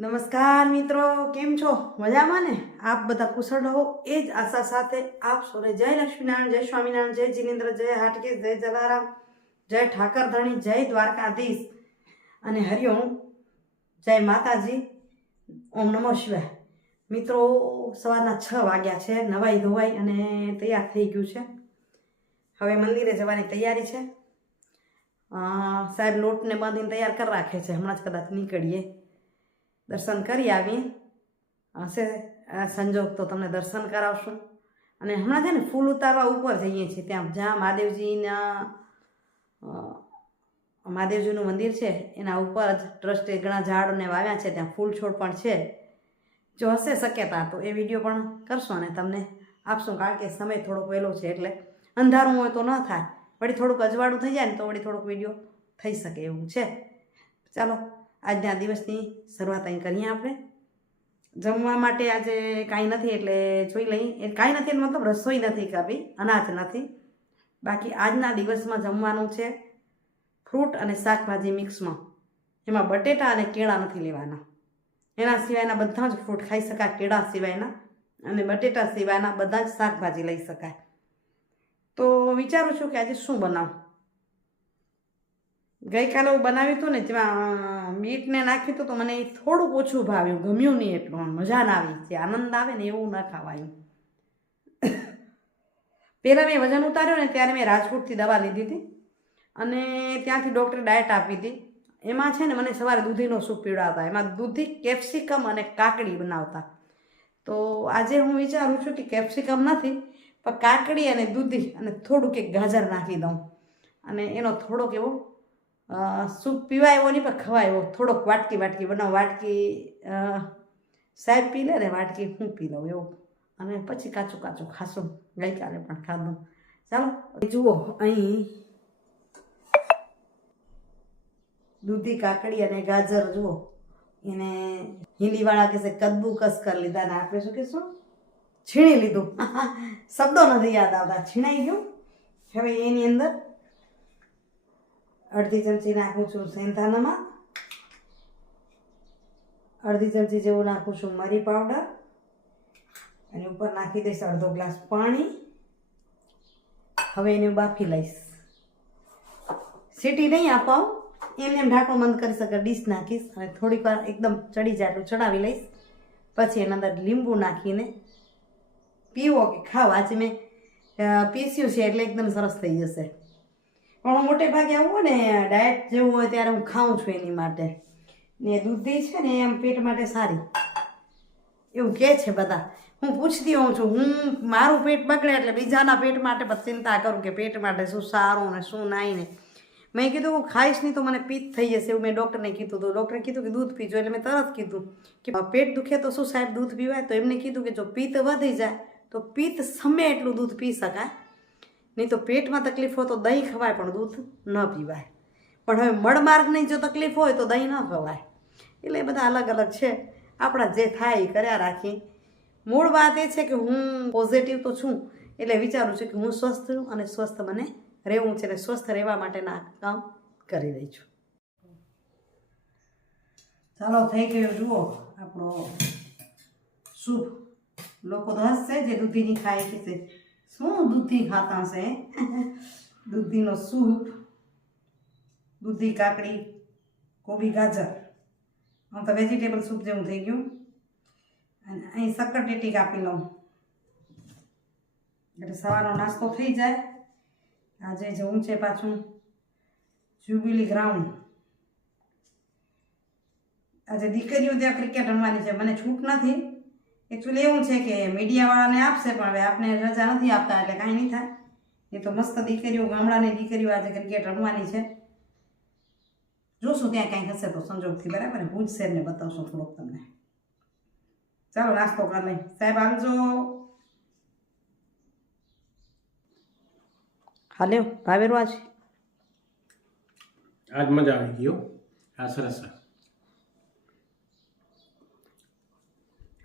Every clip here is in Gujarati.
નમસ્કાર મિત્રો, કેમ છો? મજામાં ને? આપ બધા કુશળ રહો, એ જ આશા સાથે આપ સૌરે જય લક્ષ્મીનારાયણ, જય સ્વામિનારાયણ, જય જીનેન્દ્ર, જય હાટકેશ, જય જલારામ, જય ઠાકરધણી, જય દ્વારકાધીશ. અને હરિઓમ જય માતાજી, ઓમ નમઃ શિવાય. મિત્રો, સવારના છ વાગ્યા છે, નવાઈ ધોવાઈ અને તૈયાર થઈ ગયું છે. હવે મંદિરે જવાની તૈયારી છે. સાહેબ લોટને બાંધીને તૈયાર કરી રાખે છે. હમણાં જ કદાચ નીકળીએ. દર્શન કરી આવીએ હશે સંજોગ તો તમને દર્શન કરાવશું. અને હમણાં છે ને ફૂલ ઉતારવા ઉપર જઈએ છીએ, ત્યાં જ્યાં મહાદેવજીના મહાદેવજીનું મંદિર છે, એના ઉપર જ ટ્રસ્ટે ઘણા ઝાડને વાવ્યા છે, ત્યાં ફૂલ છોડ પણ છે. જો હશે શક્યતા તો એ વીડિયો પણ કરશું અને તમને આપશું, કારણ કે સમય થોડોક વહેલો છે એટલે અંધારું હોય તો ન થાય. વળી થોડુંક અજવાળું થઈ જાય ને તો વળી થોડોક વીડિયો થઈ શકે એવું છે. ચાલો. આજના દિવસની શરૂઆત અહીં કરીએ આપણે. જમવા માટે આજે કાંઈ નથી એટલે જોઈ લઈએ. એ કાંઈ નથી એટલે મતલબ રસોઈ નથી કાપી અનાજ નથી. બાકી આજના દિવસમાં જમવાનું છે ફ્રૂટ અને શાકભાજી મિક્સમાં. એમાં બટેટા અને કેળા નથી લેવાના. એના સિવાયના બધા જ ફ્રૂટ ખાઈ શકાય, કેળા સિવાયના. અને બટેટા સિવાયના બધા જ શાકભાજી લઈ શકાય. તો વિચારું છું કે આજે શું બનાવું? ગઈકાલે હું બનાવ્યું હતું ને જેમાં મીટને નાખ્યું હતું તો મને એ થોડુંક ઓછું ભાવ્યું. ગમ્યું નહીં એટલું મજા ના આવી. જે આનંદ આવે ને એવું ન ખાવાયું. પહેલાં મેં વજન ઉતાર્યું ને ત્યારે મેં રાજકોટથી દવા લીધી હતી. અને ત્યાંથી ડૉક્ટરે ડાયટ આપી હતી. એમાં છે ને મને સવારે દૂધીનો સૂપ પીવડાવતા. એમાં દૂધી, કેપ્સિકમ અને કાકડી બનાવતા. તો આજે હું વિચારું છું કે કેપ્સિકમ નથી, પણ કાકડી અને દૂધી અને થોડુંક એક ગાજર નાખી દઉં. અને એનો થોડોક એવો સૂપ પીવાય એવો નહીં, પણ ખવાય એવો. થોડોક વાટકી વાટકી બનાવો. વાટકી સાહેબ પી લે ને, વાટકી હું પી લઉં એવું. અને પછી કાચું કાચું ખાશું. ગઈકાલે પણ ખાધું. ચાલો જુઓ અહીં. દૂધી, કાકડી અને ગાજર, જુઓ. એને હિન્દીવાળા કહેશે કદ્દુકસ કરી લીધા ને આપણે શું કહેશું? છીણી લીધું. શબ્દો નથી યાદ આવતા. છીણાઈ ગયું. હવે એની અંદર અડધી ચમચી નાખું છું સેંતાનામાં અડધી ચમચી જેવું નાખું છું મરી પાવડર. અને ઉપર નાખી દઈશ અડધો ગ્લાસ પાણી. હવે એને બાફી લઈશ. સીટી નહીં આપાવ. એમને એમ ઢાંકણું બંધ કરી શકે, ડીશ નાખીશ અને થોડીક વાર એકદમ ચડી જાય એટલું ચડાવી લઈશ. પછી એના અંદર લીંબુ નાખીને પીવો કે ખાવ. આજે મેં પીસ્યું છે એટલે એકદમ સરસ થઈ જશે. પણ મોટે ભાગે આવું ને ડાયટ જેવું હોય ત્યારે હું ખાઉં છું એની માટે. ને દૂધી છે ને, એમ પેટ માટે સારી. એવું કહે છે બધા. હું પૂછતી હોઉં છું, હું મારું પેટ બગડે એટલે બીજાના પેટ માટે પણ ચિંતા કરું કે પેટ માટે શું સારું ને શું નહીં ને. મેં કીધું, હું ખાઈશ નહીં તો મને પિત્ત થઈ જશે. એવું મેં ડૉક્ટરને કીધું હતું ડૉક્ટરે કીધું કે, દૂધ પીજો. એટલે મેં તરત કીધું કે પેટ દુખે તો શું સાહેબ દૂધ પીવાય? તો એમને કીધું કે, જો પિત્ત વધી જાય, તો પિત્ત સમે એટલું દૂધ પી શકાય. નહીં તો પેટમાં તકલીફ હોય તો દહીં ખવાય, પણ દૂધ ન પીવાય. પણ હવે મળમાર્ગની જો તકલીફ હોય તો દહીં ન ખવાય. એટલે એ બધા અલગ અલગ છે. આપણા જે થાય એ કર્યા રાખી મૂળ વાત એ છે કે હું પોઝિટિવ તો છું, એટલે વિચારું છું કે હું સ્વસ્થ છું અને સ્વસ્થ મને રહેવું છે અને સ્વસ્થ રહેવા માટેના કામ કરી રહી છું. ચાલો, થઈ ગયો. જુઓ, આપણો સૂપ લોકો તો હસશે, જે દૂધીની ખાય છે શું દૂધી ખાતા છે? દૂધીનો સૂપ, દૂધી કાકડી, કોબી ગાજર. હું તો વેજીટેબલ સૂપ જેવું થઈ ગયું. અને અહીં શક્કર ટેટી કાપી લઉં. એટલે સવારનો નાસ્તો થઈ જાય. આજે જવું છે પાછું જ્યુબિલી ગ્રાઉન્ડ આજે દીકરીઓ ત્યાં ક્રિકેટ રમવાની છે. મને છૂટ નથી. એકચ્યુઅલી એવું છે કે મીડિયાવાળાને આપશે, પણ હવે આપને રજા નથી આપતા, એટલે કાંઈ નહીં થાય. એ તો મસ્ત દીકરીઓ, ગામડાની દીકરીઓ આજે ક્રિકેટ રમવાની છે. જોશું ત્યાં કાંઈ હશે તો સંજોગથી, બરાબર? ને જ શેરને બતાવશો થોડોક તમને. ચાલો, નાસ્તો કરી લઈ સાહેબ, આવજો. હાલ્યો ભાવેરો આજ આજ મજા આવી ગયો હા. સરસ.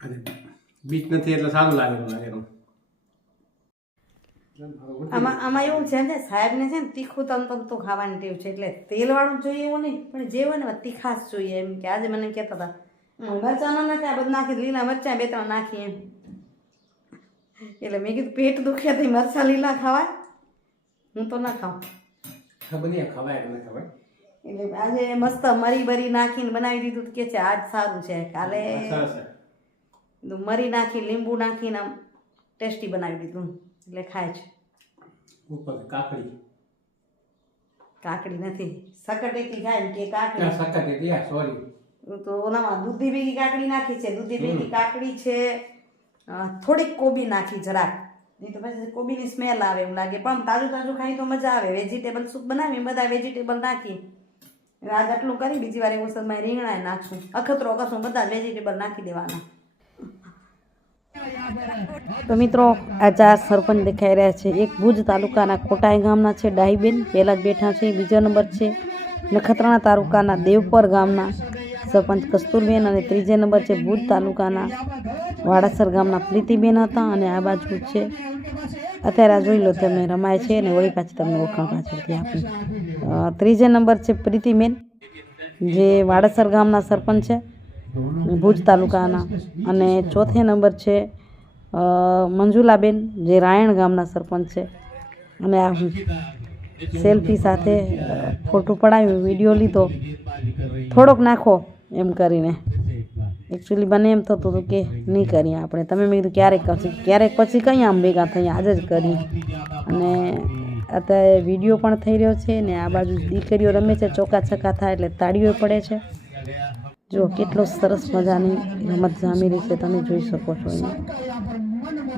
આજે બીચ નથી એટલે સારું લાગેલું લાગેલું આમાં આમાં એવું છે ને સાહેબને છે ને તીખું તમ તમ તો ખાવાની ટેવ છે. એટલે તેલવાળું જોઈએ એવું નહીં પણ જે હોય ને તીખાશ જોઈએ એમ કે આજે મને કહેતા હતા. મરચાં ન નાખ્યા બધું નાખી લીલા મરચાં બે ત્રણ નાખી એમ. એટલે મેં કીધું પેટ દુખ્યા તો મરચાં લીલા ખાવાય. હું તો ના ખાઉં. ખબર ખવાય કે ન ખવાય? એટલે આજે મસ્ત મરી બરી નાખીને બનાવી દીધું તો કે છે આજ સારું છે. કાલે મરી નાખી લીંબુ નાખીને આમ ટેસ્ટી બનાવી દીધું. એટલે ખાય છે. ઉપર કાકડી. કાકડી નથી. સકટેટી ખાય કે કાકડી. સખત આ સોરી તો ઓનામાં દૂધી ભેગી કાકડી નાખી છે. દૂધી ભેગી કાકડી છે. થોડીક કોબી નાખી જરાક. નહીં તો પછી કોબીની સ્મેલ આવે એવું લાગે. પણ તાજું તાજું ખાઈ તો મજા આવે. વેજીટેબલ સૂપ બનાવી બધા વેજીટેબલ નાખી. આજ આટલું કરી. બીજી વાર એવું રીંગણા નાખશું. અખતરો કશું બધા વેજીટેબલ નાખી દેવાના. તો મિત્રો, આ ચાર સરપંચ દેખાઈ રહ્યા છે. એક ભુજ તાલુકાના કોટાઈ ગામના છે ડાહીબેન. પહેલાં જ બેઠા છે. બીજો નંબર છે નખત્રાણા તાલુકાના દેવપર ગામના સરપંચ કસ્તુરબેન અને ત્રીજે નંબર છે ભુજ તાલુકાના વાડાસર ગામના પ્રીતિબેન હતા અને આ બાજુ છે. અત્યારે આ જોઈ લો તમે રમાય છે અને વળી પાછી તમને ઓળખાણ પાછળથી આપી ત્રીજે નંબર છે પ્રીતિબેન, જે વાડાસર ગામના સરપંચ છે. ભુજ તાલુકાના અને ચોથે નંબર છે મંજુલાબેન, જે રાયણ ગામના સરપંચ છે. અને આ સેલ્ફી સાથે ફોટો પડાવ્યો, વીડિયો લીધો. થોડોક નાખો એમ કરીને. એકચ્યુઅલી બને એમ થતું હતું કે નહીં કરીએ આપણે. તમે મેં કીધું ક્યારેક પછી ક્યારેક પછી કંઈ આમ ભેગા થઈ આજે જ કરીએ. અને અત્યારે વીડિયો પણ થઈ રહ્યો છે ને આ બાજુ દીકરીઓ રમે છે ચોકા છક્કા થાય એટલે તાળીઓ પડે છે. જો કેટલો સરસ મજાની રમત જામી રહી છે તમે જોઈ શકો છો અહીંયા.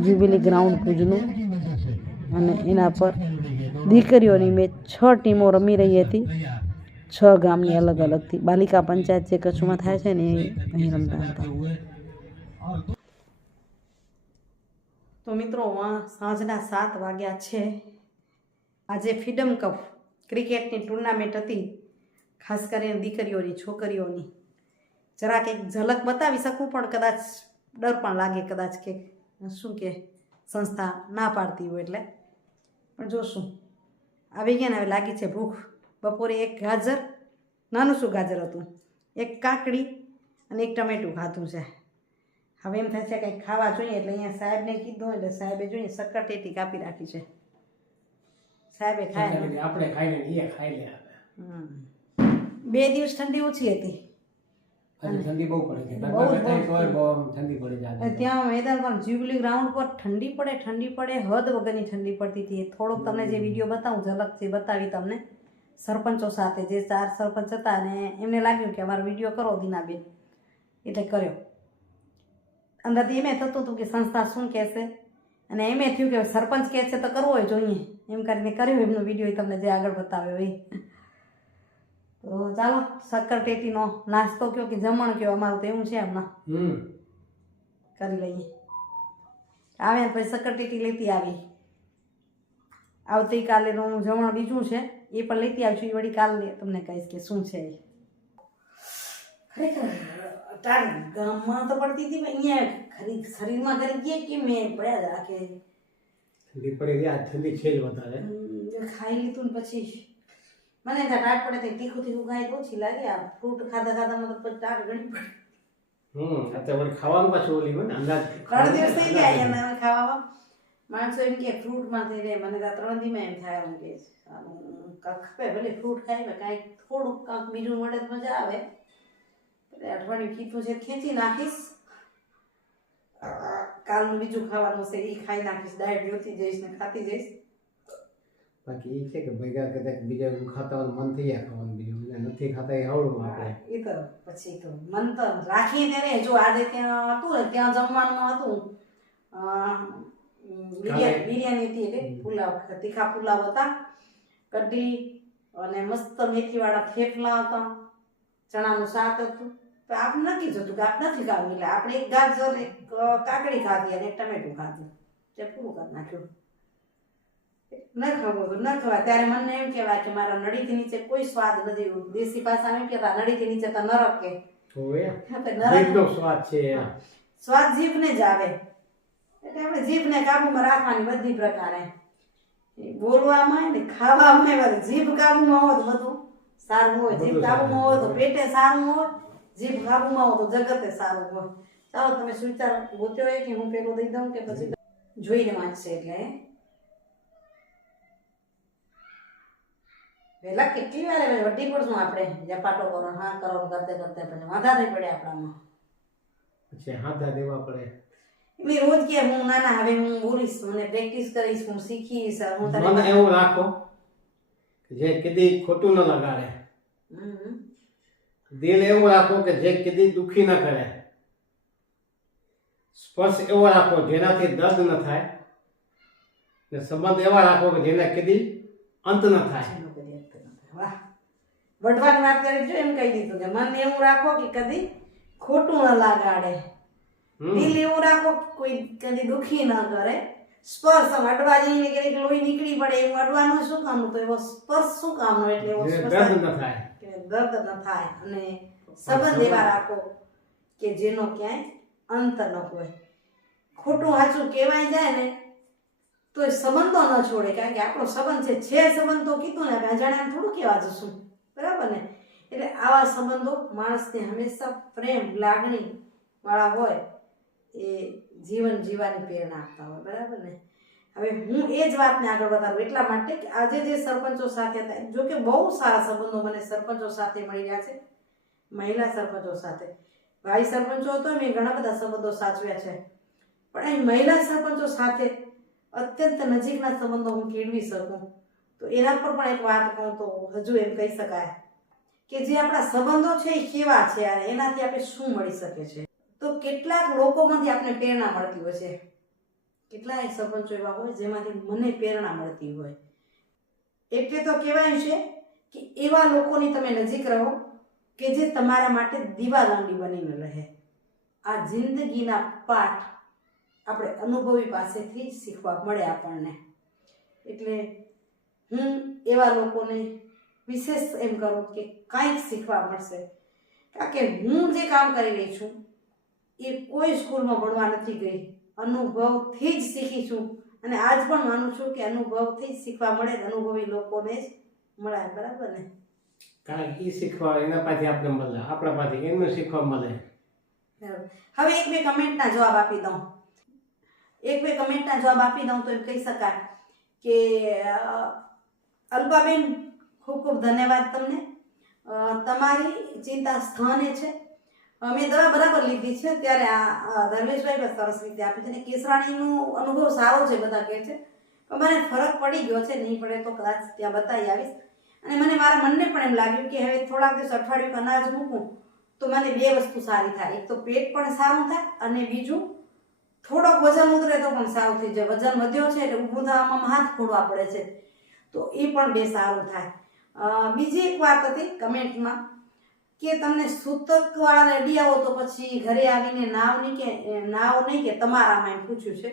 જ્યુબિલી ગ્રાઉન્ડ ભુજનું અને એના પર દીકરીઓની મેચ છ ટીમો રમી રહી હતી. છ ગામની અલગ અલગથી બાલિકા પંચાયત જે કચ્છમાં થાય છે ને એ અહીં રમતા હતા. તો મિત્રો સાંજના સાત વાગ્યા છે. આજે ફ્રીડમ કપ ક્રિકેટની ટુર્નામેન્ટ હતી. ખાસ કરીને દીકરીઓની, છોકરીઓની. જરાક એક ઝલક બતાવી શકું પણ કદાચ ડર પણ લાગે કદાચ કે શું કે સંસ્થા ના પાડતી હોય એટલે. પણ જોશું. આવી ગયા ને હવે લાગી છે ભૂખ. બપોરે એક ગાજર નાનું શું ગાજર હતું? એક કાકડી અને એક ટમેટું ખાધું છે. હવે એમ થાય છે કંઈક ખાવા જોઈએ એટલે અહીંયા સાહેબને કીધું એટલે સાહેબે જોઈએ સક્કરટેટી કાપી રાખી છે. સાહેબે ખાય. આપણે ખાઈ લે એ ખાઈ લે બે દિવસ ઠંડી ઓછી હતી. ઠંડી બહુ પડે છે. ઠંડી પડી ત્યાં જ્યુબલી ગ્રાઉન્ડ પર ઠંડી પડે ઠંડી પડે હદ વગરની ઠંડી પડતી હતી. થોડોક તમને જે વીડિયો બતાવું ઝલકથી બતાવી તમને સરપંચો સાથે જે ચાર સરપંચ હતા અને એમને લાગ્યું કે અમારો વીડિયો કરો દીનાબેન. એટલે કર્યો. અંદરથી એમ થતું હતું કે સંસ્થા શું કહેશે? અને એમ થયું કે સરપંચ કહે છે તો કરવો હોય જોઈએ. એમ કરીને કર્યો એમનો વીડિયો તમને જે આગળ બતાવ્યો એ. તો ચાલો શક્કર ટેટીનો નાસ્તો કયો કે જમણ કયો? અમારું તો એવું છે હમણાં હમ. કરી લઈએ. આવે પછી સક્કરટેટી લેતી આવી. આવતીકાલેનું જમણ બીજું છે એ પણ લેતી આવશું એ વળી કાલે તમને કહીશ કે શું છે એ. ખરેખર તાર ગામમાં તો પડતી હતી પણ અહીંયા ખરી શરીરમાં કરી ગઈ કે મેં પડ્યા રાખે? ઠંડી પડી ગયા ઠંડી છે જ વધારે. ખાઈ લીધું ને પછી મને ત્યાં ટાટ પડે તો તીખું તીખું ખાઈ ઓછી લાગે. આ ફ્રૂટ ખાતા ખાતા મને પછી ટાટ ઘણી પડે. હમ અત્યારે ખાવાનું પાછું ઓલી હોય ને અંદાજ. ત્રણ દિવસ થઈ ગયા અહીંયા ખાવામાં. માણસો એમ કે ફ્રૂટમાં થઈ રહે મને તો ત્રણ દીમાં એમ થાય એમ કે કાંક ખપે ભલે ફ્રૂટ ખાય કાંઈક થોડુંક કાંક બીજું મળે તો મજા આવે. એટલે અઠવાડિયું કીધું છે ખેંચી નાખીશ. કાલનું બીજું ખાવાનું છે એ ખાઈ નાખીશ. ડાયટ જોતી જઈશ ને ખાતી જઈશ. બાકી એ છે કે ભેગા કદાચ બીજા ખાતા હોય મન થઈ જાય ખાવાનું બીજું. એટલે નથી ખાતા એ આવડું આપણે. એ તો પછી તો મન તો રાખીએ ત્યારે. જો આજે ત્યાં હતું ને ત્યાં જમવાનું હતું. બિરયાની બિરયાની હતી એટલે પુલાવ તીખા પુલાવ હતા. કઢી અને મસ્ત મેથીવાળા થેપલા હતા. ચણાનું શાક હતું. તો આપ નથી જોતું કે આપ નથી ખાવું એટલે આપણે એક ગાજર એક કાકડી ખાધી અને ટમેટું ખાધું. તે પૂરું કરી નાખ્યું. ન ખાવું ન ખવાય. ત્યારે મને એમ કહેવાય કે મારા નળીથી નીચે કોઈ સ્વાદ નથી. દેશી ભાષામાં એમ કહેતા નળીથી નીચે તો નરક કે. સ્વાદ છે સ્વાદ જીભને જ આવે. એટલે આપણે જીભને કાબુમાં રાખવાની બધી પ્રકારે. બોલવામાં ને ખાવામાં બધું જીભ કાબુમાં હોય તો બધું સારું હોય. જીભ કાબુમાં હોય તો પેટે સારું હોય જીભ કાબુમાં હોય તો જગતે સારું હોય ચાલો તમે સુચાર ગોત્યો હોય કે હું પેલું દઈ દઉં કે પછી જોઈને વાંચશે એટલે. પહેલા કેટલી વાર હવે વટી પડશું આપણે? ઝપાટો કરો હા કરો કરતે કરતે પછી વાંધા નહીં પડે આપણામાં. પછી હાથા દેવા પડે. એમની રોજ કે હું નાના હવે હું બોલીશ મને પ્રેક્ટિસ કરીશ હું શીખીશ હું તને મન એવું રાખો કે જે કદી ખોટું ન લગાડે. હમ. દિલ એવું રાખો કે જે કદી દુખી ન કરે. સ્પર્શ એવો રાખો જેનાથી દર્દ ન થાય. ને સંબંધ એવા રાખો કે જેને કદી અંત ન થાય એનો કદી અંત ન થાય. વાહ વઢવાની વાત કરી જો એમ કહી દીધું કે મન એવું રાખો કે કદી ખોટું ન લાગાડે. દિલ એવું રાખો કોઈ કદી દુખી ન કરે. સ્પર્શ અડવા જઈને કે લોહી નીકળી પડે એવું અડવાનું શું કામનું તો એવો સ્પર્શ શું કામનો એટલે એવો દર્દ ન થાય? કે દર્દ ન થાય. અને સંબંધ એવા રાખો કે જેનો ક્યાંય અંત ન હોય. ખોટું સાચું કહેવાય જાય ને તો એ સંબંધો ન છોડે. કારણ કે આપણો સંબંધ છે છે સંબંધ તો કીધું ને આપણે અજાણ્યાને થોડું કહેવા જશું. બરાબર ને? એટલે આવા સંબંધો માણસને હંમેશા પ્રેમ, લાગણી વાળા હોય એ જીવન જીવવાની પ્રેરણા આપતા હોય, બરાબર ને? હવે હું એ જ વાતને આગળ વધારું એટલા માટે કે આજે જે સરપંચો સાથે હતા, જો કે બહુ સારા સંબંધો મને સરપંચો સાથે મળી રહ્યા છે, મહિલા સરપંચો સાથે. ભાઈ સરપંચો હતો મેં ઘણા બધા સંબંધો સાચવ્યા છે. પણ અહીં મહિલા સરપંચો સાથે અત્યંત નજીકના સંબંધો હું કેળવી શકું? તો એના પર પણ એક વાત કહું તો હજુ એમ કહી શકાય કે જે આપણા સંબંધો છે એ કેવા છે અને એનાથી આપણે શું મળી શકે છે? તો કેટલાક લોકોમાંથી આપણે પ્રેરણા મળતી હોય છે. કેટલાય સરપંચો એવા હોય જેમાંથી મને પ્રેરણા મળતી હોય. એટલે તો કહેવાય છે કે એવા લોકોની તમે નજીક રહો કે જે તમારા માટે દીવાદાંડી બનીને રહે. આ જિંદગીના પાઠ આપણે અનુભવી પાસેથી શીખવા મળે આપણને. એટલે હું એવા લોકોને વિશેષ એમ કરું કે કાંઈક શીખવા મળશે. કારણ કે હું જે કામ કરી રહી છું એ કોઈ સ્કૂલમાં ભણવા નથી ગઈ. અનુભવથી જ શીખી છું. અને આજ પણ માનું છું કે અનુભવથી જ શીખવા મળે અનુભવી લોકોને જ મળે બરાબર ને? કારણ કે એ શીખવા એના પાસેથી આપણે મળે આપણા પાસેથી એમને શીખવા મળે. બરાબર. હવે એક બે કમેન્ટના જવાબ આપી દઉં. એક બે કમેન્ટના જવાબ આપી દઉં તો એમ કહી શકાય કે અલ્પાબેન, ખૂબ ખૂબ ધન્યવાદ તમને. તમારી ચિંતા સ્થાને છે. મેં દવા બરાબર લીધી છે, ત્યારે આ ધર્મેશભાઈ પણ સરસ રીતે આપી છે. અને કેસરાણીનો અનુભવ સારો છે, બધા કહે છે. પણ મને ફરક પડી ગયો છે, નહીં પડે તો કદાચ ત્યાં બતાવી આવીશ. અને મને મારા મનને પણ એમ લાગ્યું કે હવે થોડાક દિવસ અઠવાડિયું અનાજ મૂકું, તો મને બે વસ્તુ સારી થાય. એક તો પેટ પણ સારું થાય, અને બીજું થોડોક વજન ઉતરે તો પણ સારું થઈ જાય. વજન વધ્યો છે એટલે ઊભું થવામાં હાથ ખોડવા પડે છે. તો એ પણ બે સારું થાય. બીજી એક વાત હતી કમેન્ટમાં કે તમને સૂતકવાળાને રેડી આવો તો પછી ઘરે આવીને નાવ નહીં કે નાવ નહીં કે તમારામાં એમ પૂછ્યું છે.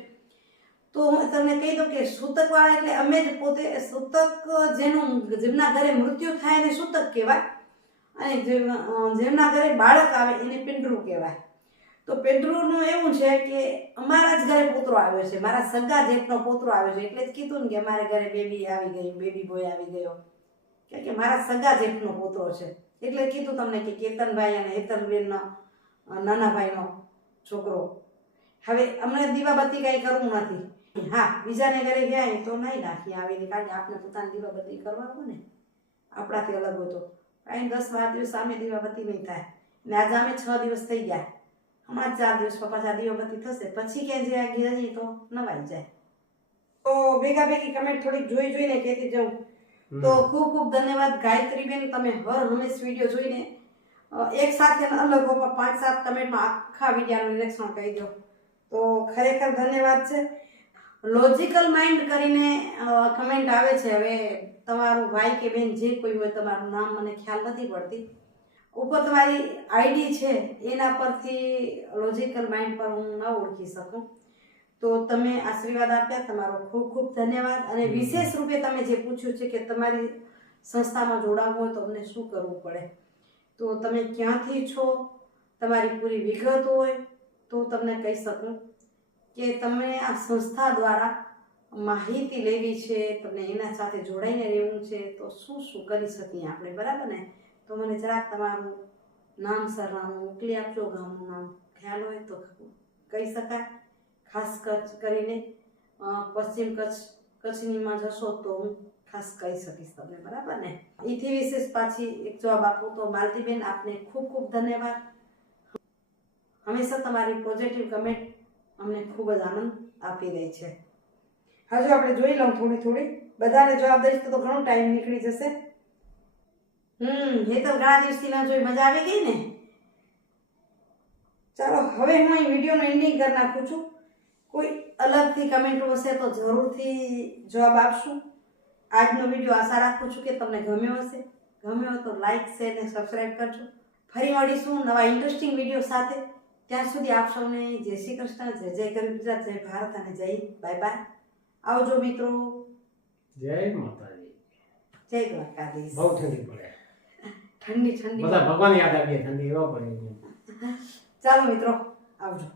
તો હું તમને કહી દઉં કે સૂતકવાળા એટલે અમે જ પોતે સૂતક જેનું, જેમના ઘરે મૃત્યુ થાય એને સૂતક કહેવાય. અને જેમના ઘરે બાળક આવે એને પિંડરું કહેવાય. તો પિંડરુંનું એવું છે કે અમારા જ ઘરે પુત્રો આવ્યો છે મારા સગા જેઠનો પુત્રો આવ્યો છે. એટલે જ કીધું ને કે અમારે ઘરે બેબી આવી ગઈ બેબી બોય આવી ગયો. કે મારા સગા જેટનો પુત્રો છે. એટલે કીધું તમને કે કેતનભાઈ અને હેતનબેનનો અ, નાના ભાઈનો છોકરો. હવે અમને દીવાબત્તી કાંઈ કરવું નથી. હા બીજાને ઘરે ગયા તો નહીં નાખીએ આવીને કારણ કે આપણે પોતાની દીવાબત્તી કરવાનું ને. આપણાથી અલગ હતો કાંઈ દસ બાર દિવસ સામે દીવાબત્તી નહીં થાય. ને આજે અમે છ દિવસ થઈ ગયા. હમણાં ચાર દિવસ પાછા દીવાબત્તી થશે. પછી ક્યાંય જે આગી જઈએ તો નવાઈ જાય. તો ભેગા ભેગી કમેન્ટ થોડીક જોઈ જોઈને કહેતી જાઉં. તો ખૂબ ખૂબ ધન્યવાદ ગાયત્રીબેન તમે હર હંમેશ વીડિયો જોઈને એક સાથે અલગ પાંચ સાત કમેન્ટમાં આખા વિડીયાનું નિરીક્ષણ કહી દો. તો ખરેખર ધન્યવાદ છે. લોજિકલ માઇન્ડ કરીને કમેન્ટ આવે છે. હવે તમારું ભાઈ કે બેન જે કોઈ હોય તમારું નામ મને ખ્યાલ નથી પડતી. ઉપર તમારી આઈડી છે એના પરથી લોજિકલ માઇન્ડ પર હું ન ઓળખી શકું. તો તમે આશીર્વાદ આપ્યા તમારો ખૂબ ખૂબ ધન્યવાદ. અને વિશેષ રૂપે તમે જે પૂછ્યું છે કે તમારી સંસ્થામાં જોડાવવું હોય તો અમને શું કરવું પડે? તો તમે ક્યાંથી છો તમારી પૂરી વિગત હોય તો તમને કહી શકું કે તમે આ સંસ્થા દ્વારા માહિતી લેવી છે તમને એના સાથે જોડાઈને રહેવું છે તો શું શું કરી શકીએ આપણે બરાબર ને? તો મને જરાક તમારું નામ સરનામું મોકલી આપજો, ગામનું નામ ખ્યાલ હોય તો કહી શકાય. ખાસ કરીને પશ્ચિમ કચ્છ, કચ્છનીમાં જશો તો હું ખાસ કહી શકીશ તમને, બરાબર ને? એથી વિશેષ પાછી એક જવાબ આપું તો માલતીબેન, આપને ખૂબ ખૂબ ધન્યવાદ. હંમેશા તમારી પોઝિટિવ કમેન્ટ અમને ખૂબ જ આનંદ આપી રહી છે. હજુ આપણે જોઈ લઉં થોડી થોડી. બધાને જવાબ દઈશ તો ઘણો ટાઈમ નીકળી જશે. હમ તો ઘણા દિવસથી ના જોઈ મજા આવી ગઈ ને? ચાલો હવે હું અહીં વિડીયોનું એન્ડિંગ કરી નાખું છું. કોઈ અલગથી કમેન્ટો હશે તો જરૂરથી જવાબ આપશું. આજનો વીડિયો આશા રાખું છું કે તમને ગમ્યો હશે. ગમ્યો તો લાઇક શેર ને સબસ્ક્રાઈબ કરજો. ફરી મળીશું નવા ઇન્ટરેસ્ટિંગ વીડિયો સાથે. ત્યાં સુધી આપ સૌને જય શ્રી કૃષ્ણ જય જય ગરીબ ગુજરાત જય ભારત અને જય બાય બાય આવજો મિત્રો. જય માતાજી. જય દ્વારકાધીશ. બહુ ઠંડી પડે. ઠંડી ઠંડી. બધા ભગવાન યાદ આપીએ ઠંડી એવા પડે. ચાલો મિત્રો આવજો.